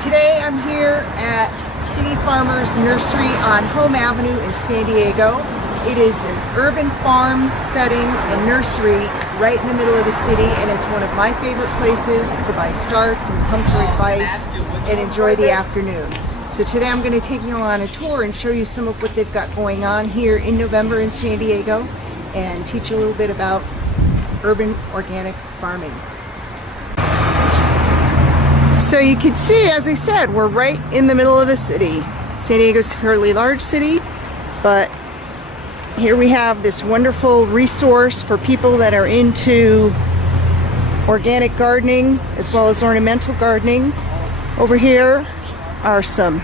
Today I'm here at City Farmers Nursery on Home Avenue in San Diego. It is an urban farm setting and nursery right in the middle of the city, and it's one of my favorite places to buy starts and come for advice and enjoy the afternoon. So today I'm going to take you on a tour and show you some of what they've got going on here in November in San Diego and teach you a little bit about urban organic farming. So you can see, as I said, we're right in the middle of the city. San Diego's a fairly large city, but here we have this wonderful resource for people that are into organic gardening as well as ornamental gardening. Over here are some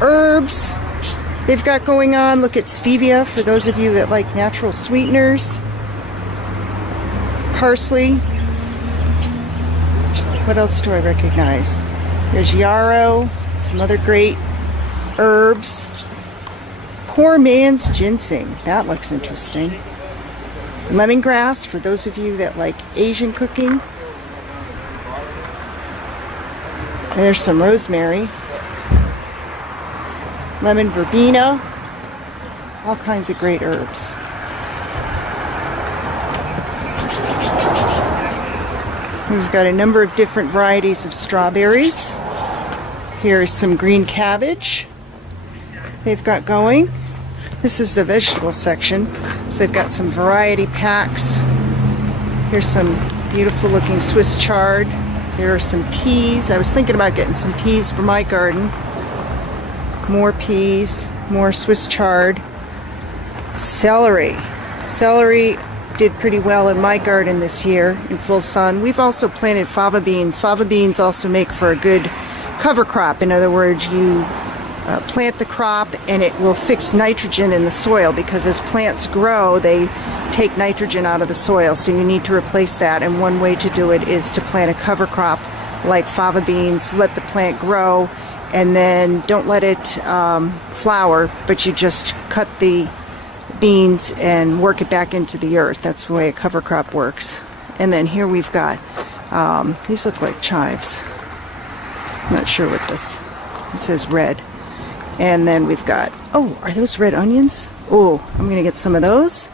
herbs they've got going on. Look at stevia for those of you that like natural sweeteners. Parsley. What else do I recognize? There's yarrow, some other great herbs. Poor man's ginseng. That looks interesting. Lemongrass for those of you that like Asian cooking. There's some rosemary. Lemon verbena. All kinds of great herbs. We've got a number of different varieties of strawberries. Here's some green cabbage they've got going. This is the vegetable section. So they've got some variety packs. Here's some beautiful looking Swiss chard. There are some peas. I was thinking about getting some peas for my garden. More peas, more Swiss chard. Celery. Celery did pretty well in my garden this year in full sun. We've also planted fava beans. Fava beans also make for a good cover crop. In other words, you plant the crop and it will fix nitrogen in the soil, because as plants grow they take nitrogen out of the soil, so you need to replace that, and one way to do it is to plant a cover crop like fava beans. Let the plant grow and then don't let it flower, but you just cut the beans and work it back into the earth. That's the way a cover crop works. And then here we've got these look like chives. I'm not sure what this says red. And then we've got, oh, are those red onions? Oh, I'm gonna get some of those.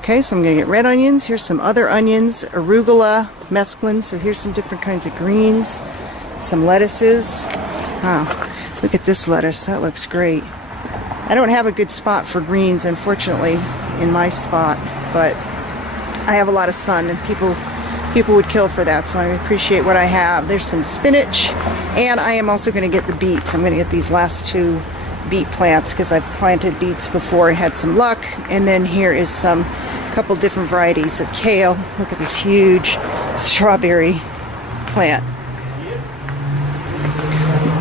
Okay, so I'm gonna get red onions. Here's some other onions, arugula, mesclun. So here's some different kinds of greens, some lettuces. Wow, look at this lettuce, that looks great. I don't have a good spot for greens, unfortunately, in my spot, but I have a lot of sun and people would kill for that, so I appreciate what I have. There's some spinach, and I am also going to get the beets. I'm going to get these last two beet plants because I've planted beets before and had some luck. And then here is some couple different varieties of kale. Look at this huge strawberry plant.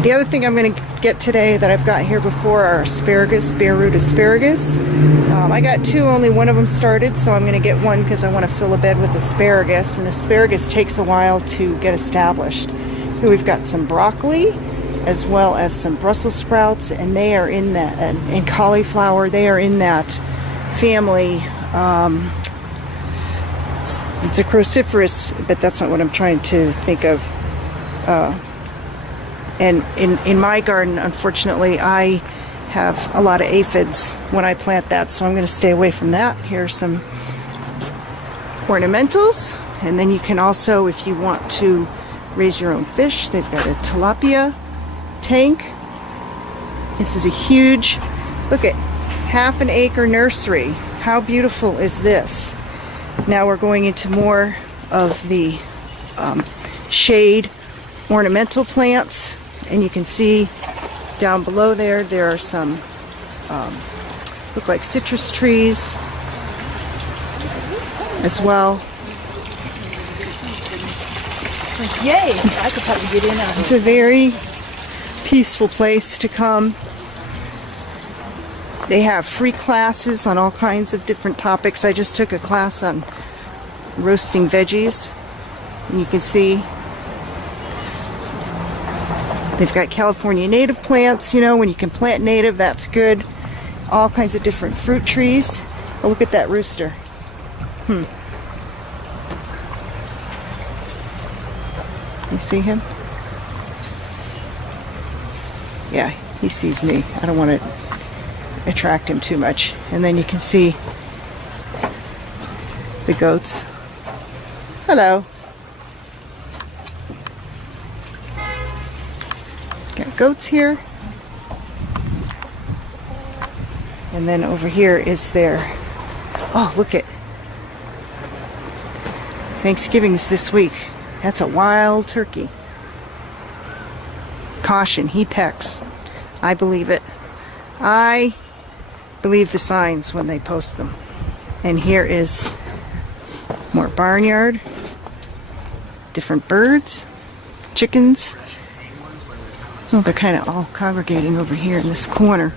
The other thing I'm going to get today that I've got here before are asparagus, bare root asparagus. I got two, only one of them started, so I'm going to get one because I want to fill a bed with asparagus, and asparagus takes a while to get established. Here we've got some broccoli as well as some Brussels sprouts, and they are in that, and cauliflower, they are in that family. It's a cruciferous, but that's not what I'm trying to think of. And in my garden, unfortunately, I have a lot of aphids when I plant that, so I'm going to stay away from that. Here's some ornamentals, and then you can also, if you want to raise your own fish, they've got a tilapia tank. This is a huge, look at, half an acre nursery. How beautiful is this? Now we're going into more of the shade ornamental plants. And you can see down below there are some look like citrus trees as well. Yay! I could probably get in on it. It's a very peaceful place to come. They have free classes on all kinds of different topics. I just took a class on roasting veggies, and you can see they've got California native plants. You know, when you can plant native, that's good. All kinds of different fruit trees. Oh, look at that rooster. You see him? Yeah, he sees me. I don't want to attract him too much. And then you can see the goats. Hello. Got goats here. And then over here is their, oh, look at, Thanksgiving's this week. That's a wild turkey. Caution, he pecks. I believe it. I believe the signs when they post them. And here is more barnyard, different birds, chickens. Oh, they're kind of all congregating over here in this corner.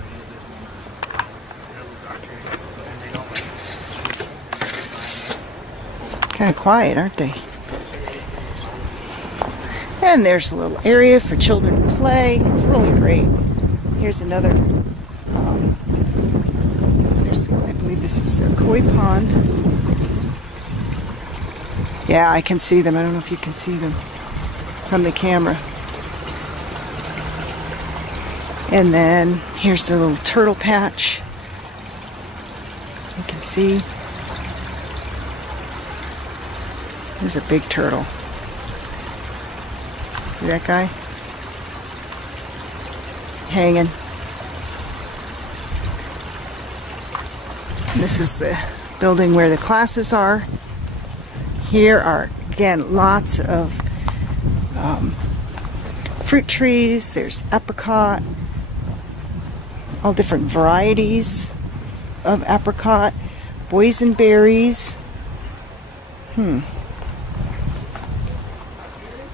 Kind of quiet, aren't they? And there's a little area for children to play. It's really great. Here's another, I believe this is their koi pond. Yeah, I can see them. I don't know if you can see them from the camera. And then here's their little turtle patch. You can see. There's a big turtle. See that guy? Hanging. And this is the building where the classes are. Here are, again, lots of fruit trees. There's apricot. All different varieties of apricot. Boysenberries.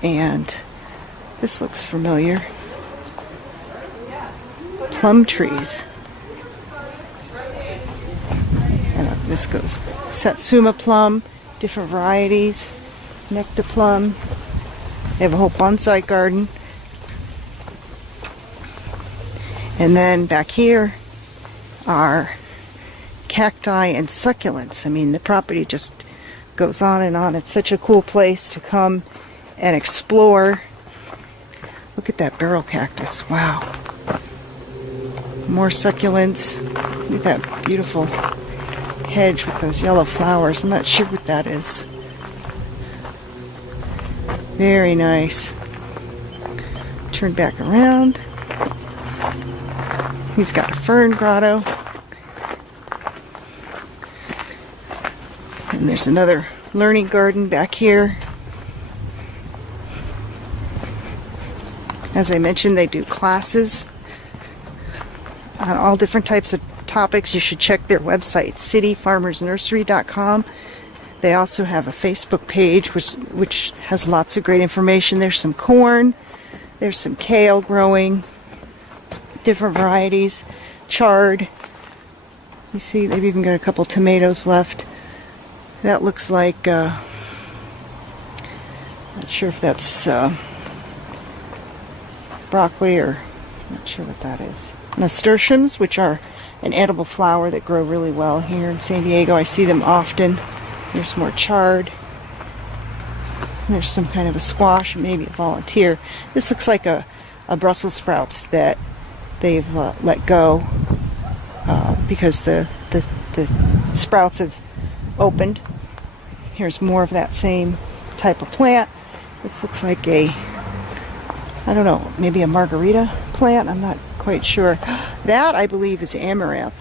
And this looks familiar. Plum trees. And this goes Satsuma plum, different varieties, nectar plum. They have a whole bonsai garden. And then back here are cacti and succulents. I mean, the property just goes on and on. It's such a cool place to come and explore. Look at that barrel cactus. Wow. More succulents. Look at that beautiful hedge with those yellow flowers. I'm not sure what that is. Very nice. Turn back around. He's got a fern grotto. And there's another learning garden back here. As I mentioned, they do classes on all different types of topics. You should check their website, cityfarmersnursery.com. They also have a Facebook page which has lots of great information. There's some corn, there's some kale growing, different varieties, chard. You see, they've even got a couple tomatoes left. That looks like, not sure if that's broccoli or, not sure what that is. Nasturtiums, which are an edible flower that grow really well here in San Diego. I see them often. There's more chard. There's some kind of a squash, maybe a volunteer. This looks like a Brussels sprouts that they've let go because the sprouts have opened. Here's more of that same type of plant. This looks like a, I don't know, maybe a margarita plant. I'm not quite sure. That, I believe, is amaranth.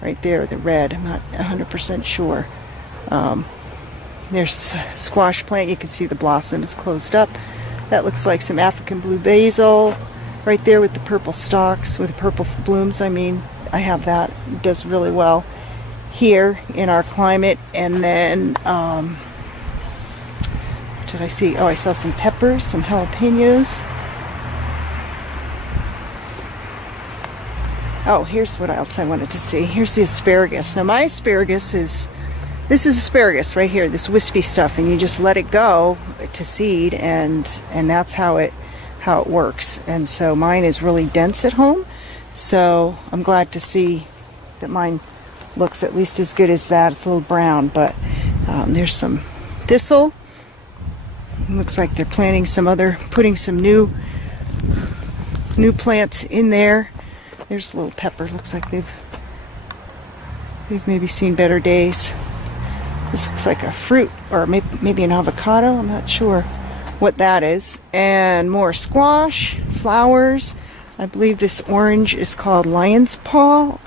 Right there, the red. I'm not 100% sure. There's a squash plant. You can see the blossom is closed up. That looks like some African blue basil. Right there with the purple stalks, with the purple blooms. I mean, I have that. It does really well here in our climate. And then, what did I see? Oh, I saw some peppers, some jalapenos. Oh, here's what else I wanted to see. Here's the asparagus. Now my asparagus is, this is asparagus right here, this wispy stuff, and you just let it go to seed, and that's how it works. And so mine is really dense at home, so I'm glad to see that mine looks at least as good as that. It's a little brown, but there's some thistle. It looks like they're planting some other, putting some new new plants in there. There's a little pepper. Looks like they've maybe seen better days. This looks like a fruit, or maybe an avocado. I'm not sure what that is. And more squash, flowers. I believe this orange is called lion's paw,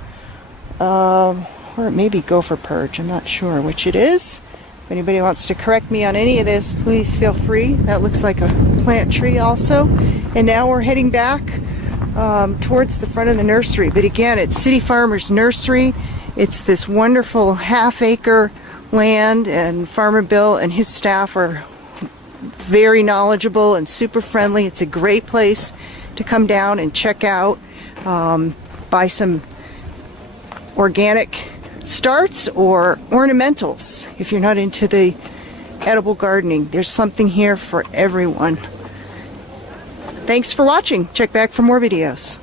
or it may be gopher purge. I'm not sure which it is. If anybody wants to correct me on any of this, please feel free. That looks like a plant tree also. And now we're heading back towards the front of the nursery. But again, it's City Farmers Nursery. It's this wonderful half-acre land, and Farmer Bill and his staff are very knowledgeable and super friendly. It's a great place to come down and check out, buy some organic starts or ornamentals. If you're not into the edible gardening, there's something here for everyone. Thanks for watching. Check back for more videos.